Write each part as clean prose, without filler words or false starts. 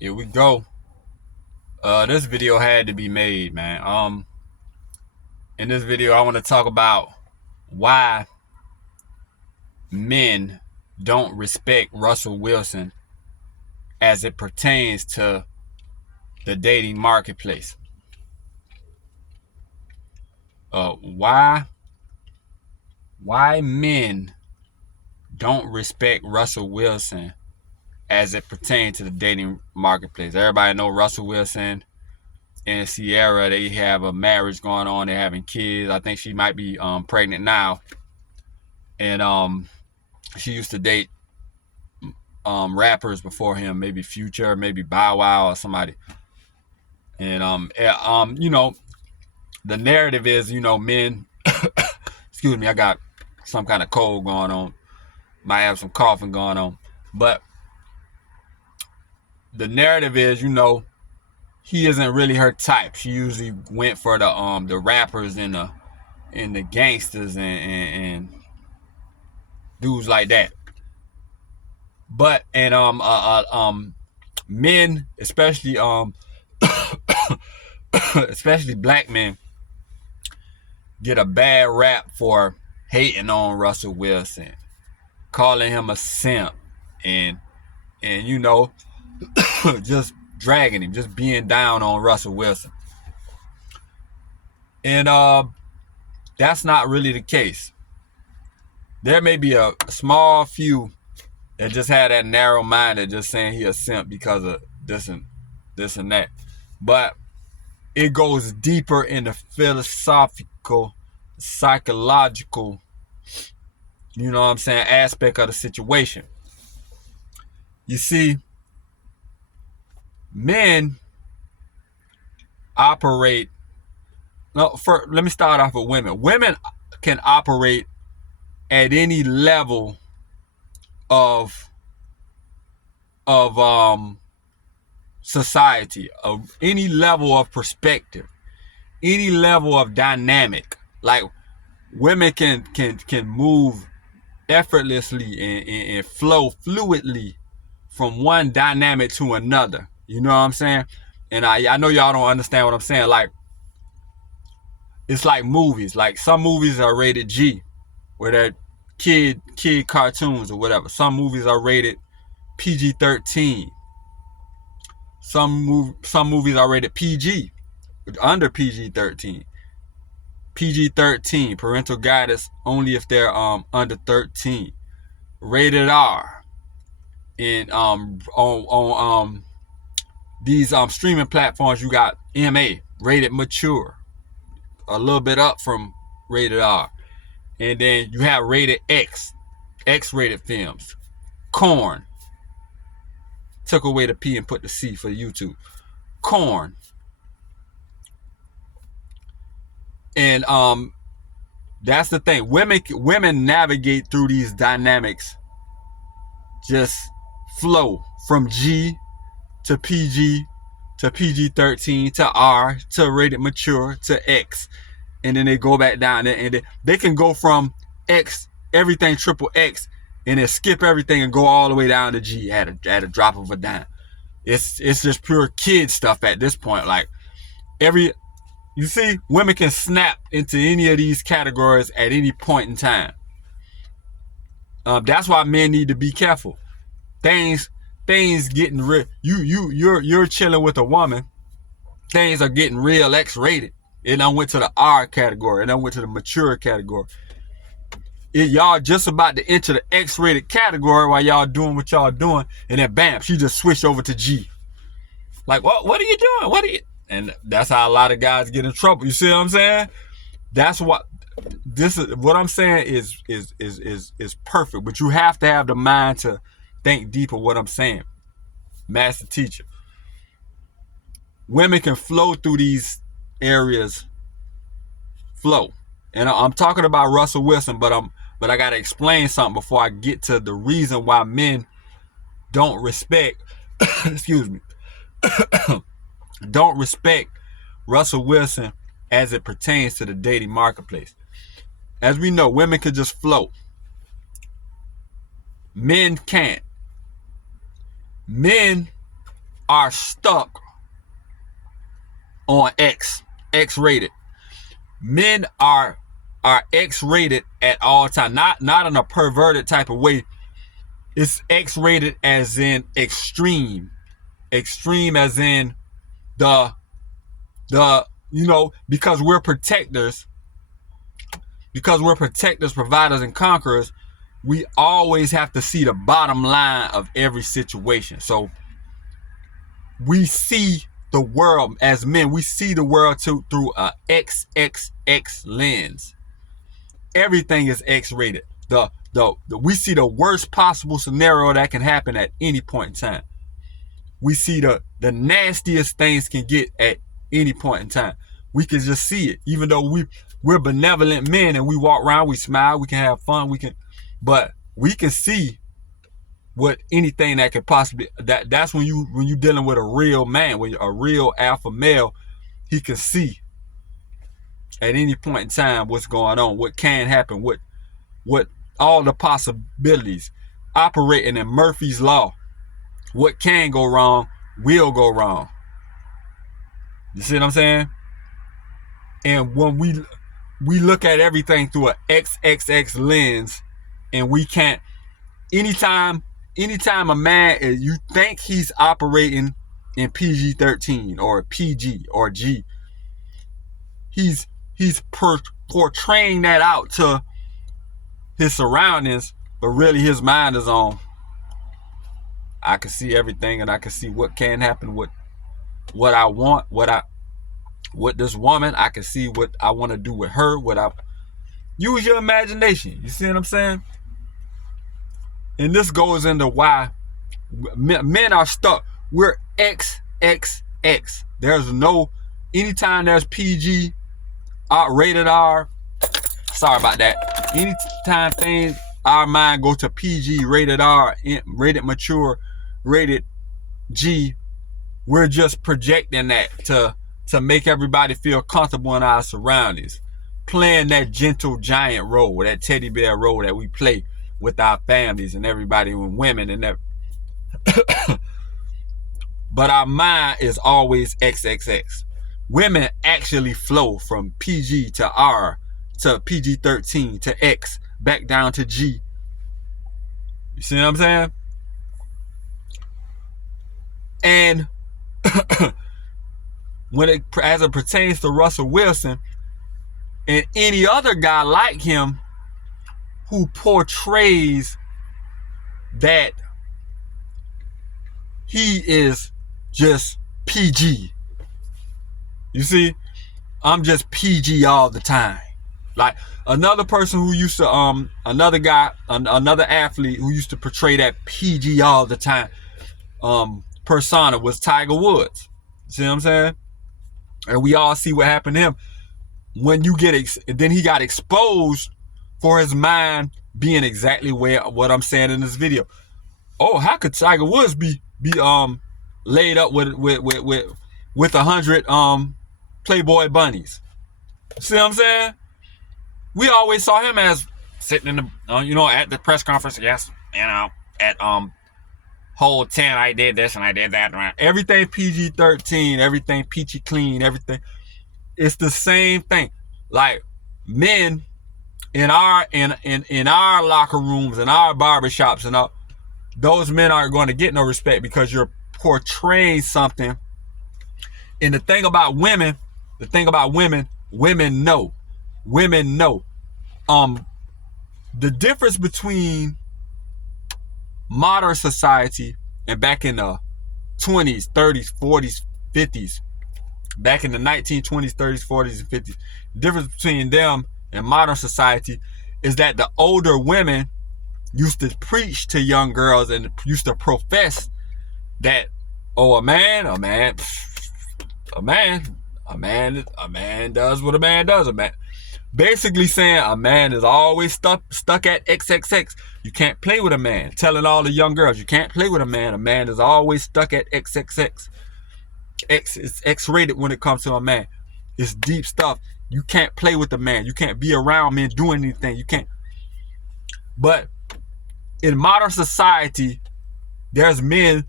Here we go. This video had to be made, man. In this video, I want to talk about why men don't respect Russel Wilson as it pertains to the dating marketplace. Why men don't respect Russel Wilson as it pertains to the dating marketplace. Everybody know Russel Wilson and Sierra. They have a marriage going on. They're having kids. I think she might be pregnant now. And she used to date rappers before him, maybe Future, maybe Bow Wow or somebody. And the narrative is, men excuse me, I got some kind of cold going on. Might have some coughing going on. But the narrative is, he isn't really her type. She usually went for the rappers and the gangsters and dudes like that. But men, especially especially black men, get a bad rap for hating on Russel Wilson, calling him a simp, and just dragging him, just being down on Russel Wilson. And that's not really the case. There may be a small few that just had that narrow minded, just saying he a simp because of this and that. But it goes deeper in the philosophical, psychological, aspect of the situation. You see, men operate. Let me start off with women. Women can operate at any level of society, of any level of perspective, any level of dynamic. Like, women can move effortlessly and flow fluidly from one dynamic to another. You know what I'm saying? And I know y'all don't understand what I'm saying. Like, it's like movies. Like, some movies are rated G, where they're kid cartoons or whatever. Some movies are rated PG-13. Some movies are rated PG, under PG-13. PG-13, parental guidance only if they're under 13. Rated R. And on these streaming platforms, you got MA, rated mature, a little bit up from rated R. And then you have rated X, X-rated films. Corn. Took away the P and put the C for YouTube. Corn. And that's the thing. Women navigate through these dynamics, just flow from G to PG to PG-13 to R to rated mature to X, and then they go back down there, and they can go from X, everything triple X, and then skip everything and go all the way down to G at a drop of a dime. It's just pure kid stuff at this point. Like, you see, women can snap into any of these categories at any point in time. That's why men need to be careful. Things getting real. You're chilling with a woman. Things are getting real X-rated. It done went to the R category. It done went to the mature category. Y'all just about to enter the X-rated category while y'all doing what y'all doing, and then bam, she just switched over to G. Like, what are you doing? And that's how a lot of guys get in trouble. You see what I'm saying? That's what what I'm saying is perfect. But you have to have the mind to think deeper what I'm saying. Master teacher. Women can flow through these areas. Flow. And I'm talking about Russel Wilson, but I gotta explain something before I get to the reason why men don't respect excuse me don't respect Russel Wilson as it pertains to the dating marketplace. As we know, women can just float. Men can't. Men are stuck on X-rated. Men are X-rated at all time, not in a perverted type of way. It's X-rated as in extreme as in the because we're protectors, providers, and conquerors. We always have to see the bottom line of every situation. So we see the world as men. We see the world through a XXX lens. Everything is X-rated. We see the worst possible scenario that can happen at any point in time. We see the nastiest things can get at any point in time. We can just see it. Even though we're benevolent men and we walk around, we smile, we can have fun, but we can see what anything that could possibly, that's when you're dealing with a real man, when you're a real alpha male, he can see at any point in time what's going on, what can happen, what all the possibilities, operating in Murphy's Law. What can go wrong will go wrong. You see what I'm saying? And when we look at everything through an XXX lens, and we can't, anytime a man you think he's operating in PG-13 or PG or G, he's portraying that out to his surroundings, but really his mind is on, I can see everything, and I can see what can happen, what I want, with this woman. I can see what I want to do with her. Use your imagination. You see what I'm saying? And this goes into why men are stuck. We're XXX. There's no, anytime there's PG, rated R. Sorry about that. Anytime our mind go to PG, rated R, rated mature, rated G, we're just projecting that to make everybody feel comfortable in our surroundings, playing that gentle giant role, that teddy bear role that we play with our families and everybody, and women and everything. But our mind is always XXX. Women actually flow from PG to R to PG-13 to X back down to G. You see what I'm saying? And as it pertains to Russel Wilson and any other guy like him who portrays that he is just PG. You see, I'm just PG all the time. Like another person who used to, another athlete who used to portray that PG all the time, persona was Tiger Woods. See what I'm saying? And we all see what happened to him when then he got exposed for his mind being exactly what I'm saying in this video. Oh, how could Tiger Woods be laid up with 100 Playboy bunnies? See what I'm saying? We always saw him as sitting in the at the press conference. Yes, at hole 10, I did this and I did that. Everything PG-13, everything peachy clean, everything. It's the same thing. Like men in our locker rooms, in our barbershops, and all, those men aren't going to get no respect because you're portraying something. And the thing about women, women know. The difference between modern society and back in the 20s, 30s, 40s, 50s, back in the 1920s, 30s, 40s, and 50s, the difference between them and modern society is that the older women used to preach to young girls and used to profess that, oh, a man does what a man does. A man, basically saying a man is always stuck at XXX. You can't play with a man. Telling all the young girls, you can't play with a man. A man is always stuck at XXX. X is X-rated when it comes to a man. It's deep stuff. You can't play with a man. You can't be around men doing anything. You can't. But in modern society, there's men,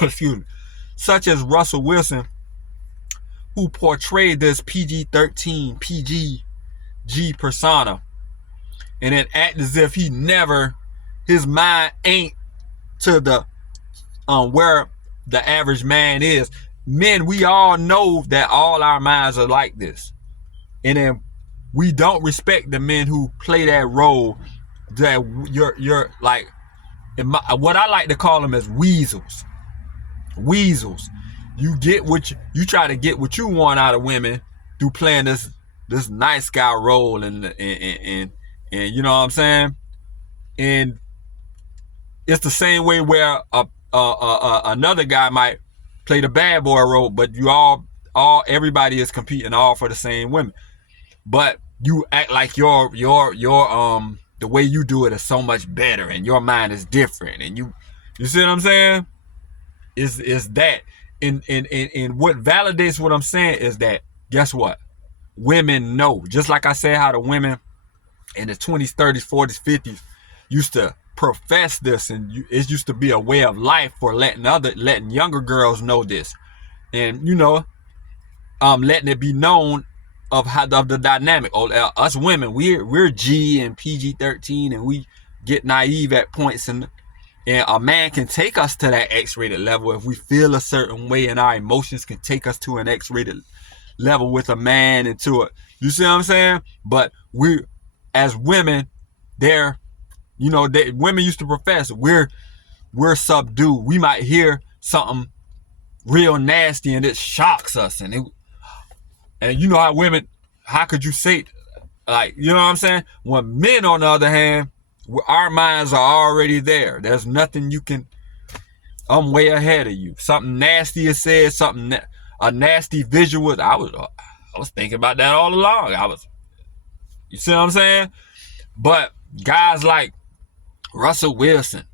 excuse me, such as Russel Wilson, who portrayed this PG-13, PG persona, and then act as if his mind ain't to the where the average man is. Men, we all know that all our minds are like this, and then we don't respect the men who play that role. That you're like, what I like to call them is weasels. Weasels. You try to get what you want out of women through playing this nice guy role, and you know what I'm saying. And it's the same way where another guy might play the bad boy role, but everybody is competing all for the same women. But you act like your the way you do it is so much better, and your mind is different, and you see what I'm saying? Is that and what validates what I'm saying is that, guess what? Women know, just like I said, how the women in the 20s, 30s, 40s, 50s used to profess this, and it used to be a way of life for letting younger girls know this, and letting it be known of the dynamic. Us women, we're G and PG-13, and we get naive at points, and a man can take us to that X-rated level if we feel a certain way, and our emotions can take us to an X-rated level with a man into it. You see what I'm saying? But we, as women, women used to profess we're subdued. We might hear something real nasty and it shocks us, and you know how women, how could you say, like, you know what I'm saying? When men, on the other hand, our minds are already there. There's nothing you can, I'm way ahead of you. Something nasty is said, a nasty visual. I was thinking about that all along. You see what I'm saying? But guys like Russell Wilson,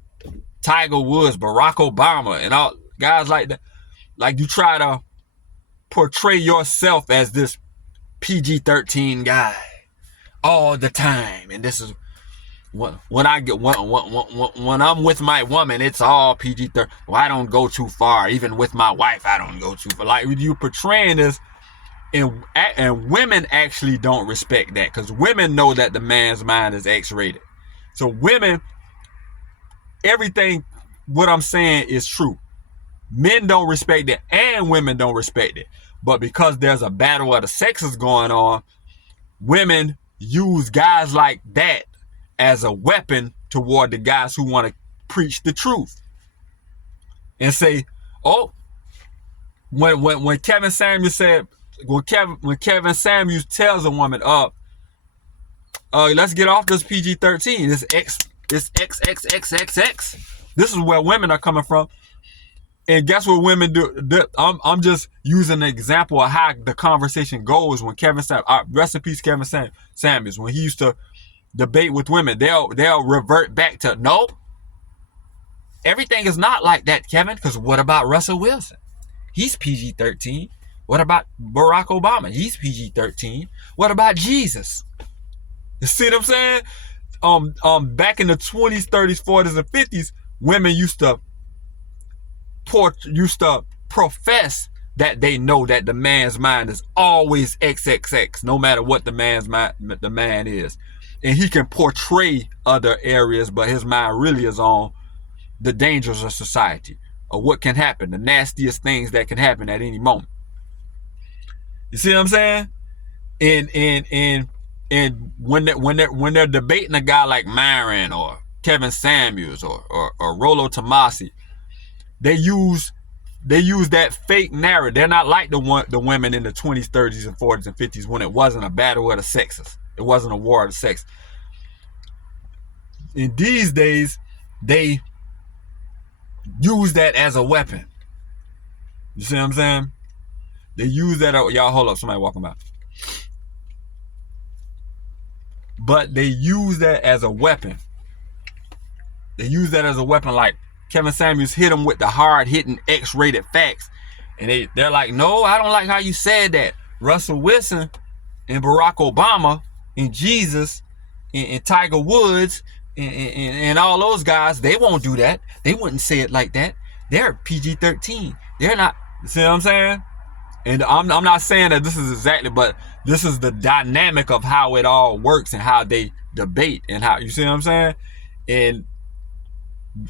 Tiger Woods, Barack Obama, and all guys like that, like, you try to portray yourself as this PG-13 guy all the time, and this is when I'm with my woman, it's all PG-13. Well, I don't go too far. Even with my wife, I don't go too far. Like, you portraying this, and women actually don't respect that, because women know that the man's mind is X-rated. So women, everything what I'm saying is true. Men don't respect it, and women don't respect it. But because there's a battle of the sexes going on, women use guys like that as a weapon toward the guys who want to preach the truth, and say, oh, when Kevin Samuels said, when Kevin Samuels tells a woman, let's get off this PG-13, this XXXXX. This is where women are coming from. And guess what women do? I'm just using an example of how the conversation goes when Kevin Samuels, rest in peace Kevin Samuels, when he used to debate with women, they'll revert back to, nope, everything is not like that, Kevin, because what about Russell Wilson? He's PG-13. What about Barack Obama? He's PG-13. What about Jesus? You see what I'm saying? Back in the 20s, 30s, 40s, and 50s, women used to profess that they know that the man's mind is always XXX, no matter what the man is. And he can portray other areas, but his mind really is on the dangers of society, or what can happen, the nastiest things that can happen at any moment. You see what I'm saying? And when they're debating a guy like Myron or Kevin Samuels or Rollo Tomasi, they use that fake narrative. They're not like the women in the 20s, 30s, and 40s, and 50s, when it wasn't a battle of the sexes. It wasn't a war of the sex. In these days, they use that as a weapon. You see what I'm saying? They use that. Y'all, hold up. Somebody walking by. But they use that as a weapon. They use that as a weapon, like Kevin Samuels hit them with the hard-hitting X-rated facts. And they're like, no, I don't like how you said that. Russell Wilson and Barack Obama and Jesus and Tiger Woods and all those guys, they won't do that. They wouldn't say it like that. they're PG-13. They're not. See what I'm saying? And I'm not saying that this is exactly, but this is the dynamic of how it all works and how they debate and how, you see what I'm saying? And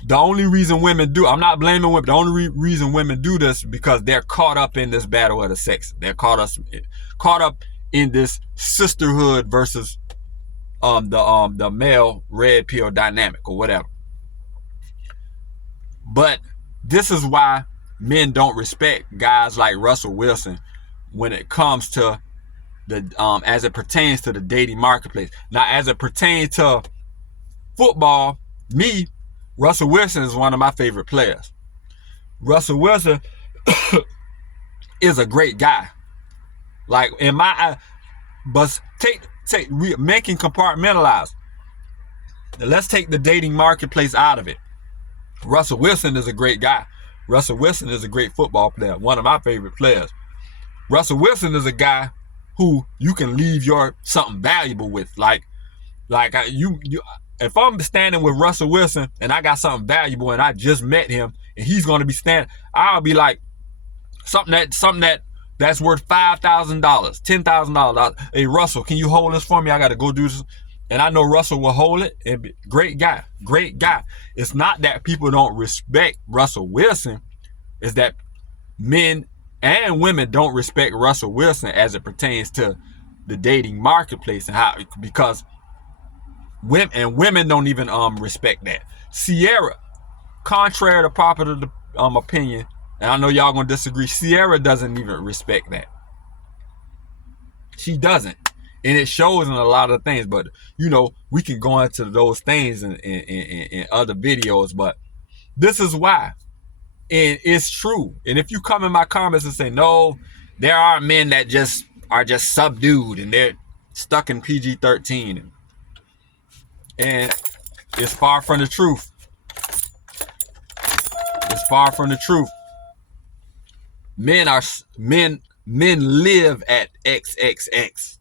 the only reason women do, I'm not blaming women, the only reason women do this because they're caught up in this battle of the sexes. They're caught up in this sisterhood versus the male red pill dynamic or whatever. But this is why men don't respect guys like Russell Wilson when it comes to the as it pertains to the dating marketplace. Now, as it pertains to football, Russell Wilson is one of my favorite players. Russell Wilson is a great guy. Like, in my eye, but making compartmentalize. Let's take the dating marketplace out of it. Russell Wilson is a great guy. Russell Wilson is a great football player, one of my favorite players. Russell Wilson is a guy who you can leave your something valuable with. If I'm standing with Russell Wilson and I got something valuable and I just met him and he's going to be standing, I'll be like, something that's worth $5,000, $10,000. Hey, Russell, can you hold this for me? I got to go do this. And I know Russell will hold it. And be, great guy. It's not that people don't respect Russell Wilson. It's that men and women don't respect Russell Wilson as it pertains to the dating marketplace and how, because women don't even respect that. Sierra, contrary to popular opinion, and I know y'all gonna disagree, Sierra doesn't even respect that. She doesn't. And it shows in a lot of things, but we can go into those things in other videos, but this is why. And it's true. And if you come in my comments and say, no, there are men that just are just subdued and they're stuck in PG-13. And it's far from the truth. It's far from the truth. Men live at XXX.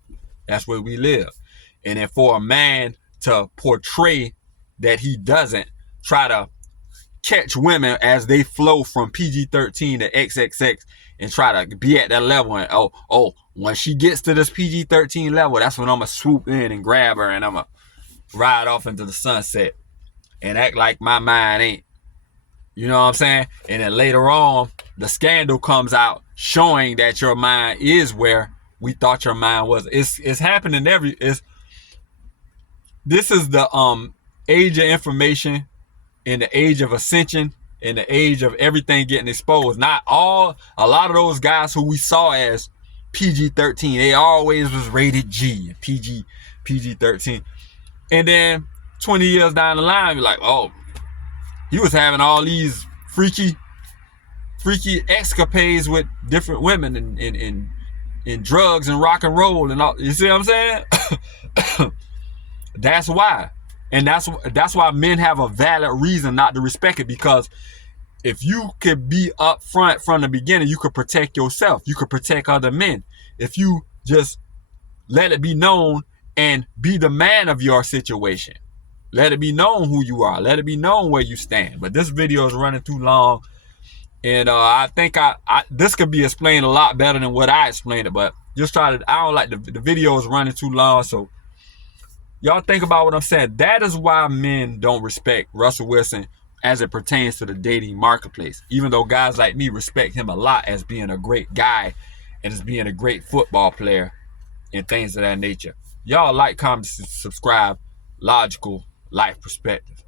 That's where we live. And then for a man to portray that he doesn't, try to catch women as they flow from PG-13 to XXX and try to be at that level, and when she gets to this PG-13 level, that's when I'm gonna swoop in and grab her and I'm gonna ride off into the sunset and act like my mind ain't. You know what I'm saying? And then later on, the scandal comes out showing that your mind is where we thought your mind was. It's happening this is the age of information, in the age of ascension, in the age of everything getting exposed. A lot of those guys who we saw as PG-13, they always was rated G, PG-13. And then 20 years down the line, you're like, oh, he was having all these freaky escapades with different women and drugs and rock and roll and all. You see what I'm saying? That's why. And that's why men have a valid reason not to respect it, because if you could be up front from the beginning, you could protect yourself. You could protect other men. If you just let it be known and be the man of your situation. Let it be known who you are. Let it be known where you stand. But this video is running too long. And I think this could be explained a lot better than what I explained it. But just I don't like the video is running too long. So y'all think about what I'm saying. That is why men don't respect Russell Wilson as it pertains to the dating marketplace. Even though guys like me respect him a lot as being a great guy and as being a great football player and things of that nature. Y'all like, comment, subscribe. Logical Life Perspective.